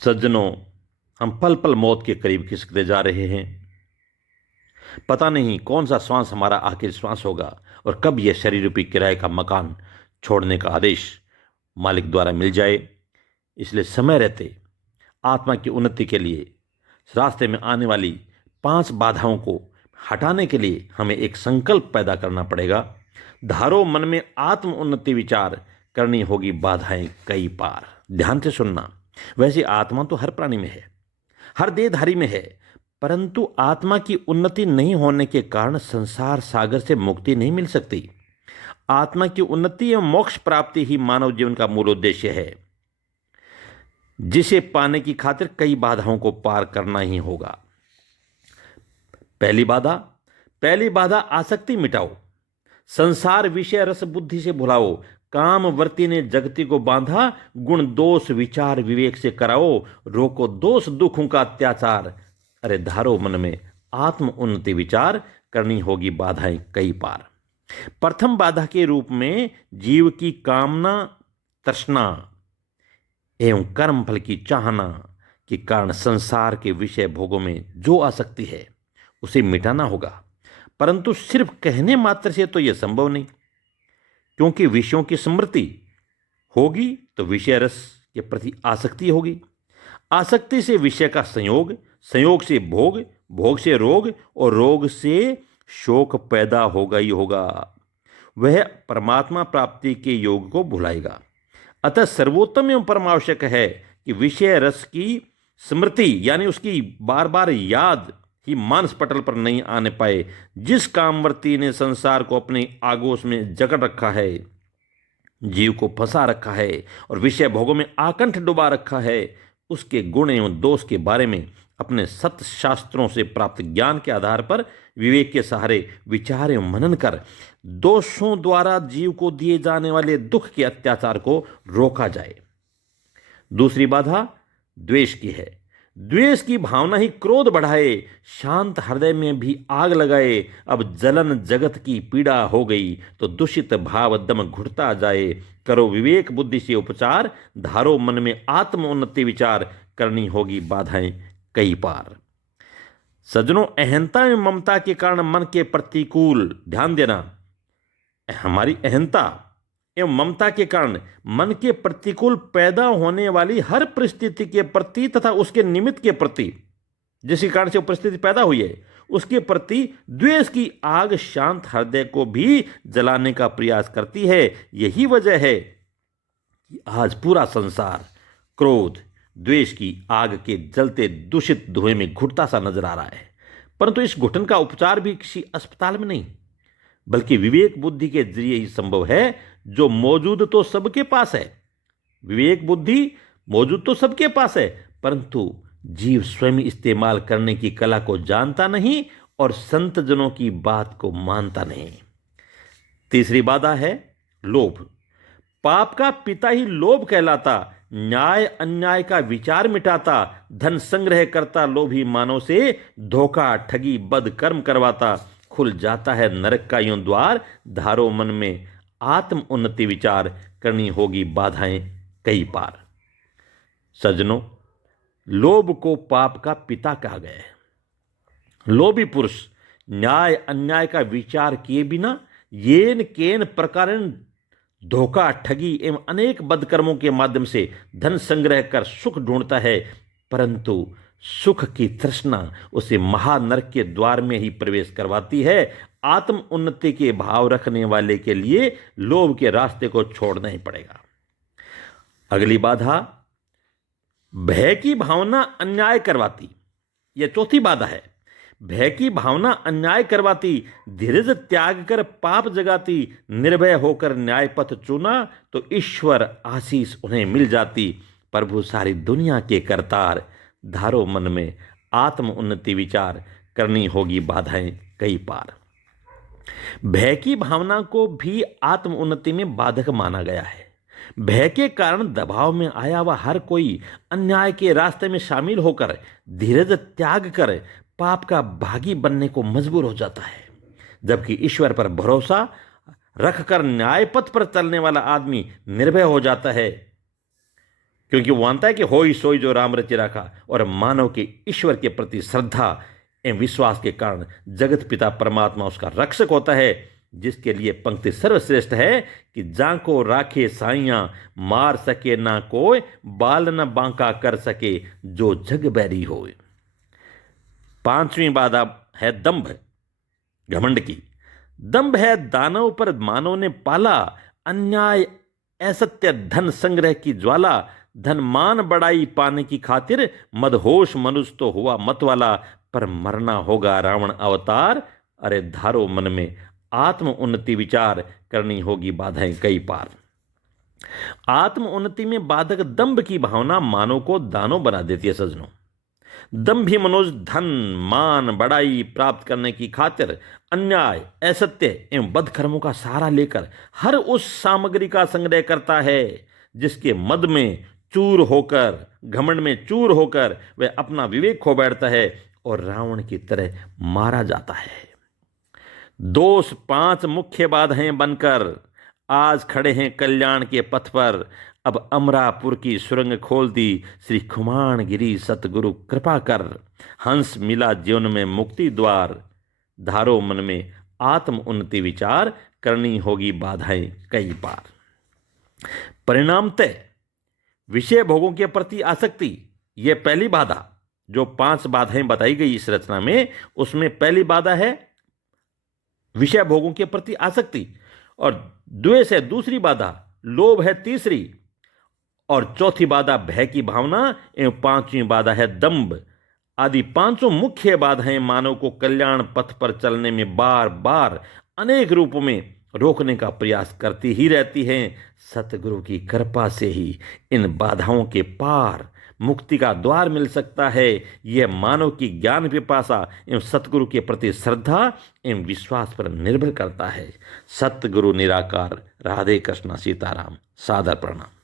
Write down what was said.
सज्जनों, हम पल पल मौत के करीब खिसकते जा रहे हैं। पता नहीं कौन सा श्वास हमारा आखिरी श्वास होगा और कब यह शरीर रूपी किराए का मकान छोड़ने का आदेश मालिक द्वारा मिल जाए। इसलिए समय रहते आत्मा की उन्नति के लिए रास्ते में आने वाली 5 बाधाओं को हटाने के लिए हमें एक संकल्प पैदा करना पड़ेगा। धारो मन में आत्म उन्नति विचार करनी होगी, बाधाएं कई पार। ध्यान से सुनना। वैसे आत्मा तो हर प्राणी में है, हर देहधारी में है, परंतु आत्मा की उन्नति नहीं होने के कारण संसार सागर से मुक्ति नहीं मिल सकती। आत्मा की उन्नति एवं मोक्ष प्राप्ति ही मानव जीवन का मूल उद्देश्य है, जिसे पाने की खातिर कई बाधाओं को पार करना ही होगा। पहली बाधा आसक्ति मिटाओ। संसार विषय रस बुद्धि से भुलाओ। कामवर्ती ने जगती को बांधा, गुण दोष विचार विवेक से कराओ। रोको दोष दुखों का अत्याचार, अरे धारो मन में आत्म उन्नति विचार करनी होगी, बाधाएं कई पार। प्रथम बाधा के रूप में जीव की कामना तृष्णा एवं कर्म फल की चाहना के कारण संसार के विषय भोगों में जो आसक्ति है उसे मिटाना होगा। परंतु सिर्फ कहने मात्र से तो यह संभव नहीं, क्योंकि विषयों की स्मृति होगी तो विषय रस के प्रति आसक्ति होगी। आसक्ति से विषय का संयोग, संयोग से भोग, भोग से रोग और रोग से शोक पैदा होगा ही होगा। वह परमात्मा प्राप्ति के योग को भुलाएगा। अतः सर्वोत्तम एवं परमावश्यक है कि विषय रस की स्मृति यानी उसकी बार बार याद ही मानस पटल पर नहीं आने पाए। जिस कामवर्ती ने संसार को अपने आगोश में जकड़ रखा है, जीव को फंसा रखा है और विषय भोगों में आकंठ डुबा रखा है, उसके गुण एवं दोष के बारे में अपने सत्य शास्त्रों से प्राप्त ज्ञान के आधार पर विवेक के सहारे विचार एवं मनन कर दोषों द्वारा जीव को दिए जाने वाले दुख के अत्याचार को रोका जाए। दूसरी बाधा द्वेष की है। द्वेष की भावना ही क्रोध बढ़ाए, शांत हृदय में भी आग लगाए। अब जलन जगत की पीड़ा हो गई तो दूषित भाव दम घुटता जाए। करो विवेक बुद्धि से उपचार, धारो मन में आत्म उन्नति विचार करनी होगी, बाधाएं कई पार। सज्जनों, अहंता एवं ममता के कारण मन के प्रतिकूल, ध्यान देना, हमारी अहंता एवं ममता के कारण मन के प्रतिकूल पैदा होने वाली हर परिस्थिति के प्रति तथा उसके निमित्त के प्रति, जिस कारण से वो परिस्थिति पैदा हुई है, उसके प्रति द्वेष की आग शांत हृदय को भी जलाने का प्रयास करती है। यही वजह है कि आज पूरा संसार क्रोध द्वेष की आग के जलते दूषित धुएं में घुटता सा नजर आ रहा है। परंतु इस घुटन का उपचार भी किसी अस्पताल में नहीं, बल्कि विवेक बुद्धि के जरिए ही संभव है, जो मौजूद तो सबके पास है। विवेक बुद्धि मौजूद तो सबके पास है, परंतु जीव स्वयं इस्तेमाल करने की कला को जानता नहीं और संत जनों की बात को मानता नहीं। तीसरी बाधा है लोभ। पाप का पिता ही लोभ कहलाता, न्याय अन्याय का विचार मिटाता, धन संग्रह करता लोभी मानव से, धोखा ठगी बद कर्म करवाता। खुल जाता है नरक का यूं द्वार, धारो मन में आत्म उन्नति विचार करनी होगी, बाधाएं कई पार। सज्जनों, लोभ को पाप का पिता कहा गया है। लोभी पुरुष न्याय अन्याय का विचार किए बिना येन केन प्रकारन धोखा ठगी एवं अनेक बदकर्मों के माध्यम से धन संग्रह कर सुख ढूंढता है, परंतु सुख की तृष्णा उसे महानरक के द्वार में ही प्रवेश करवाती है। आत्म उन्नति के भाव रखने वाले के लिए लोभ के रास्ते को छोड़ना ही पड़ेगा। अगली बाधा भय की भावना अन्याय करवाती, यह चौथी बाधा है। भय की भावना अन्याय करवाती, धीरज त्याग कर पाप जगाती, निर्भय होकर न्याय पथ चुना तो ईश्वर आशीष उन्हें मिल जाती। प्रभु सारी दुनिया के करतार, धारो मन में आत्म उन्नति विचार करनी होगी, बाधाएं कई पार। भय की भावना को भी आत्म उन्नति में बाधक माना गया है। भय के कारण दबाव में आया हुआ हर कोई अन्याय के रास्ते में शामिल होकर धीरज त्याग कर पाप का भागी बनने को मजबूर हो जाता है, जबकि ईश्वर पर भरोसा रखकर न्याय पथ पर चलने वाला आदमी निर्भय हो जाता है। क्योंकि वो मानता है कि हो ही सोई जो राम रचि राखा, और मानव के ईश्वर के प्रति श्रद्धा एवं विश्वास के कारण जगत पिता परमात्मा उसका रक्षक होता है, जिसके लिए पंक्ति सर्वश्रेष्ठ है कि जाको राखे साइयां, मार सके ना कोई, बाल न बांका कर सके जो जग बैरी होए। पांचवीं बाधा है दंभ, घमंड की। दंभ है दानव पर मानव ने पाला, अन्याय असत्य धन संग्रह की ज्वाला, धन मान बढ़ाई पाने की खातिर, मदहोश मनुष्य तो हुआ मतवाला, पर मरना होगा रावण अवतार, अरे धारो मन में आत्म उन्नति विचार, करनी होगी बाधाएं कई पार। आत्म उन्नति में बाधक दंभ की भावना मानव को दानव बना देती है सजनों। दंभी मनुष्य धन मान बढ़ाई प्राप्त करने की खातिर अन्याय असत्य एवं बदकर्मों का सहारा लेकर हर उस सामग्री का संग्रह करता है जिसके मद में चूर होकर, घमंड में चूर होकर वह अपना विवेक खो बैठता है और रावण की तरह मारा जाता है। दोष 5 मुख्य बाधाएं बनकर आज खड़े हैं कल्याण के पथ पर। अब अमरापुर की सुरंग खोल दी श्री खुमान गिरी सतगुरु कृपा कर, हंस मिला जीवन में मुक्ति द्वार, धारो मन में आत्म उन्नति विचार, करनी होगी बाधाएं कई पार। परिणाम तय विषय भोगों के प्रति आसक्ति, यह पहली बाधा। जो 5 बाधाएं बताई गई इस रचना में, उसमें पहली बाधा है विषय भोगों के प्रति आसक्ति, और द्वेष है दूसरी बाधा, लोभ है तीसरी, और चौथी बाधा भय की भावना, एवं 5वीं बाधा है दंभ। आदि 5 मुख्य बाधाएं मानव को कल्याण पथ पर चलने में बार बार अनेक रूपों में रोकने का प्रयास करती ही रहती हैं। सतगुरु की कृपा से ही इन बाधाओं के पार मुक्ति का द्वार मिल सकता है। यह मानव की ज्ञान पिपासा एवं सतगुरु के प्रति श्रद्धा एवं विश्वास पर निर्भर करता है। सतगुरु निराकार। राधे कृष्णा सीताराम। सादर प्रणाम।